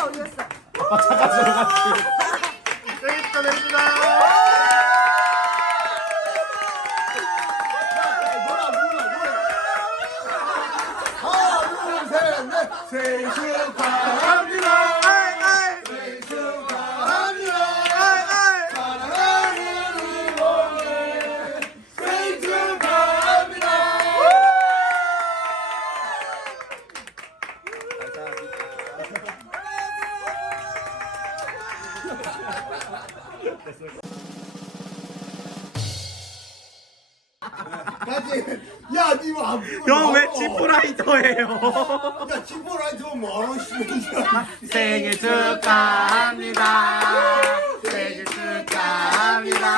가수로 같이. 생일 축하드립니다. 하나 둘셋넷 생일 축하합니다 야 니가 안 피고 형왜 나와. 지프라이터예요? 야 지퍼라이트 뭐하러 씨발 생일 축하합니다. 생일 축하합니다.